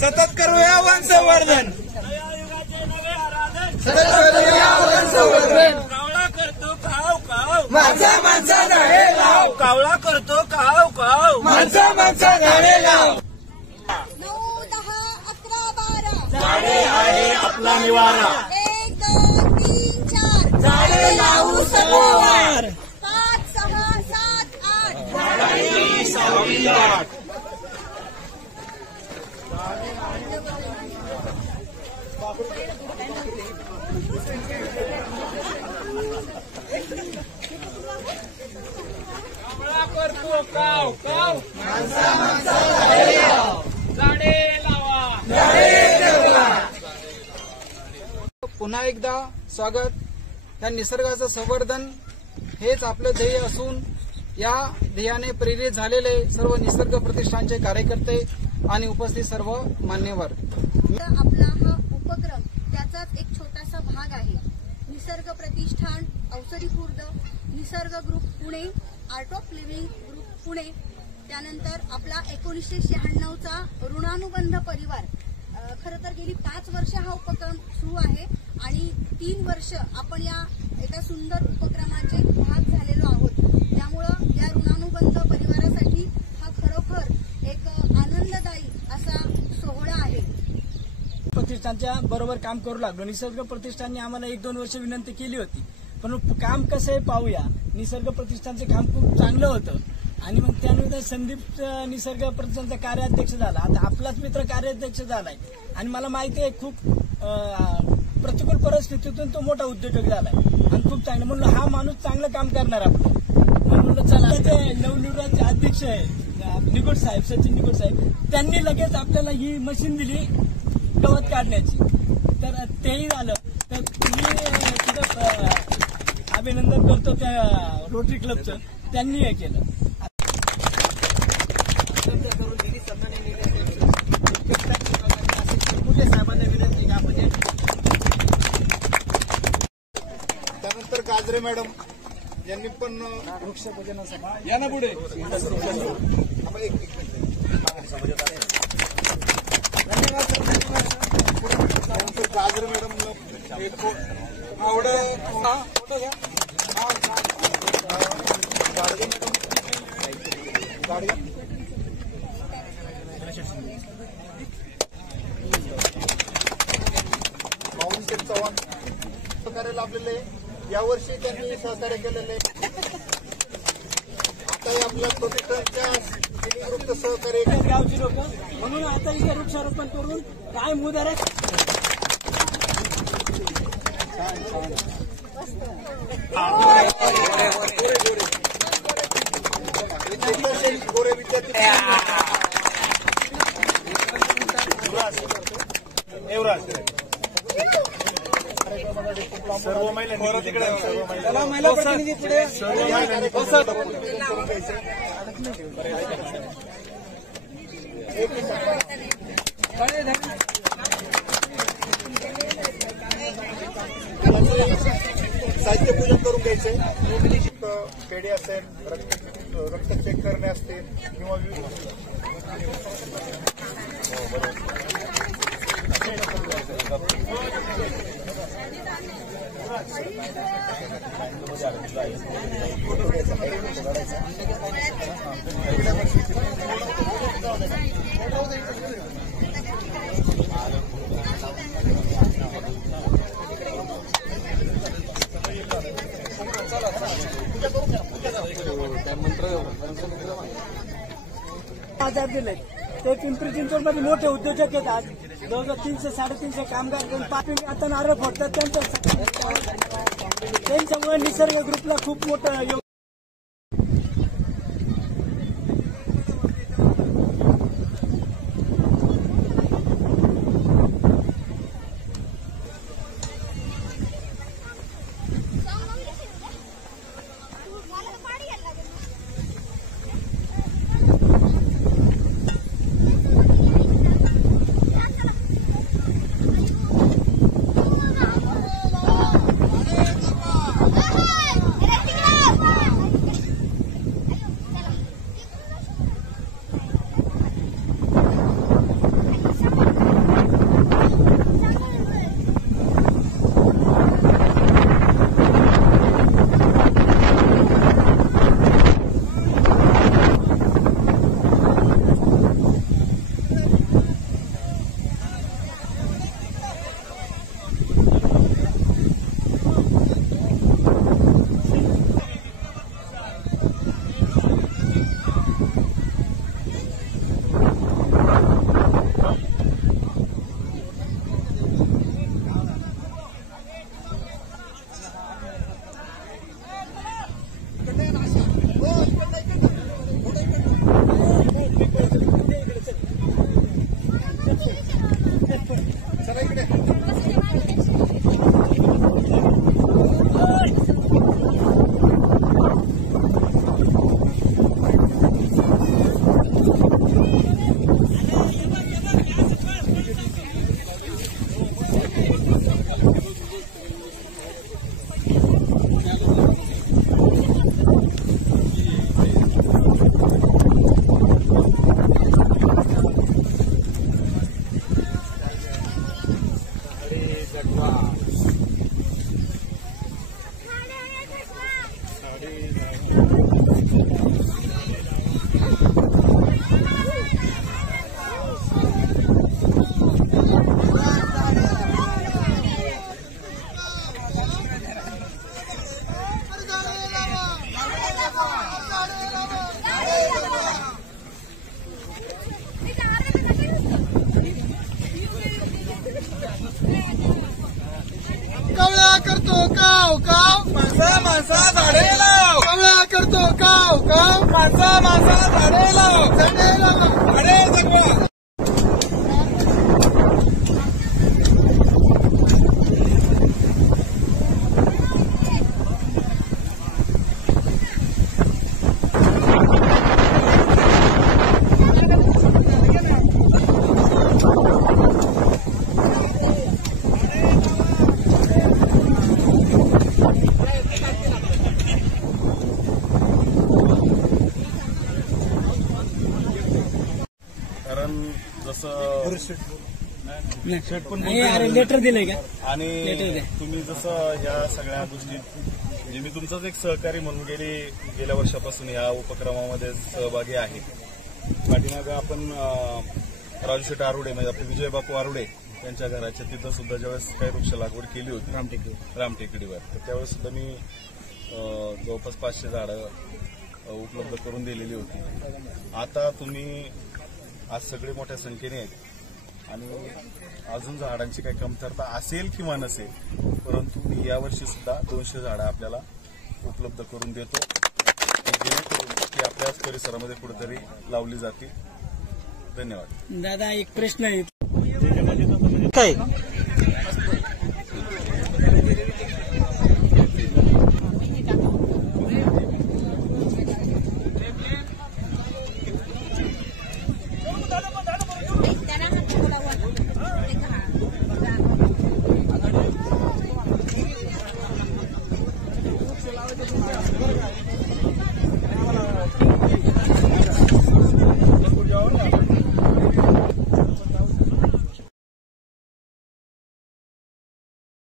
सतत करूया वन संवर्धन, कावळा करतो काव काव, माणसा माणसा झाडे लाव, कावळा करतो काव काव, माणसा माणसा झाडे लाव. 9, 10, 11, 12 झाडे आहे आपला निवारा, 1, 2, 3, 4 झाडे लावू सगळं 5, 6, 7, 8 झाडांची सावली दाट. कावळा करतो काव काव, माणसा माणसा झाडे लाव, झाडे लावा. पुन्हा एकदा स्वागत. या निसर्गाचं संवर्धन हेच आपलं ध्येय असून या ध्येयाने प्रेरित झालेले सर्व निसर्ग प्रतिष्ठानचे कार्यकर्ते आणि उपस्थित सर्व मान्यवर. आपला हा उपक्रम त्याचाच एक छोटासा भाग आहे. निसर्ग प्रतिष्ठान औषधी खुर्द, निसर्ग group Pune, art of living group Pune, त्यानंतर आपला 1996चा ऋणानुबंध परिवार. खरं तर गेली 5 वर्ष हा उपक्रम सुरू आहे आणि 3 वर्ष आपण या एका सुंदर उपक्रमाचे भाग झालेलो आहोत. त्यामुळं या ऋणानुबंध परिवारासाठी हा खरोखर एक आनंददायी असा सोहळा आहे. प्रतिष्ठानच्या बरोबर काम करू लागलो. निसर्ग प्रतिष्ठानने आम्हाला 1-2 वर्ष विनंती केली होती, पण काम कसं आहे पाहूया. निसर्ग प्रतिष्ठानचे काम खूप चांगलं होतं आणि मग त्यानंतर संदीप निसर्ग प्रतिष्ठानचा कार्याध्यक्ष झाला. आता आपलाच मित्र कार्याध्यक्ष झालाय आणि मला माहिती आहे खूप प्रतिकूल परिस्थितीतून तो मोठा उद्योजक झालाय आणि खूप चांगलं. म्हणलं हा माणूस चांगलं काम करणार आपलं. म्हणलं चला. ते नवनिर्वाचित अध्यक्ष आहे निगोड साहेब, सचिन निगोड साहेब, त्यांनी लगेच आपल्याला ही मशीन दिली गवत काढण्याची. तर तेही झालं. तर मी तिथं अभिनंदन करतो त्या रोटरी क्लबचं, त्यांनी हे केलं. त्यानंतर गाजरे मॅडम यांनी पण वृक्षपूजनासाठी या ना पुढे. गाजरे मॅडम माऊंटेन चव्हाण सहकार्य लाभलेले, यावर्षी त्यांनी सहकार्य केलेले. आता आपल्या प्रतिष्ठानच्या ग्रुपचं सहकार्य गावची लोक म्हणून आता इथे वृक्षारोपण करून काय मुदारा गोरे विद्यार्थी सर्व महिला तिकडे, महिला प्रतिनिधी पुढे. साहित्य पूजन करून घ्यायचे. पेढे असेल, रक्त चेक करणे असतील किंवा आजार दिले. ते पिंपरी चिंचवडमध्ये मोठे उद्योजक आहेत आज. जवळजवळ 300-350 कामगार करून पाठवून आता नारळ फोडतात. त्यांच्यामुळे निसर्ग ग्रुपला खूप मोठं करतो काव काव माणसा झाडे लाव. कमळा करतो काव काव माणसा झाडे लाव. झाडे लाव झाडे जगवा. लेटर दिलंय का? आणि तुम्ही जसं ह्या सगळ्या गोष्टी म्हणजे मी तुमचाच एक सहकारी म्हणून गेल्या वर्षापासून या उपक्रमामध्ये सहभागी आहे. पाठीमागं आपण राजू शेठ आरुडे म्हणजे आपले विजय बापू आरुडे त्यांच्या घराच्या तिथं सुद्धा ज्यावेळेस काही वृक्ष लागवड केली होती रामटेकडीवर, तर त्यावेळेस सुद्धा मी जवळपास 500 झाडं उपलब्ध करून दिलेली होती. आता तुम्ही आज सगळे मोठ्या संख्येने आहेत आणि अजून झाडांची काही कमतरता असेल किंवा नसेल, परंतु मी यावर्षी सुद्धा 200 झाडं आपल्याला उपलब्ध करून देतो, जेणेकरून ती आपल्याच परिसरामध्ये कुठेतरी लावली जातील. धन्यवाद. दादा एक प्रश्न आहे काय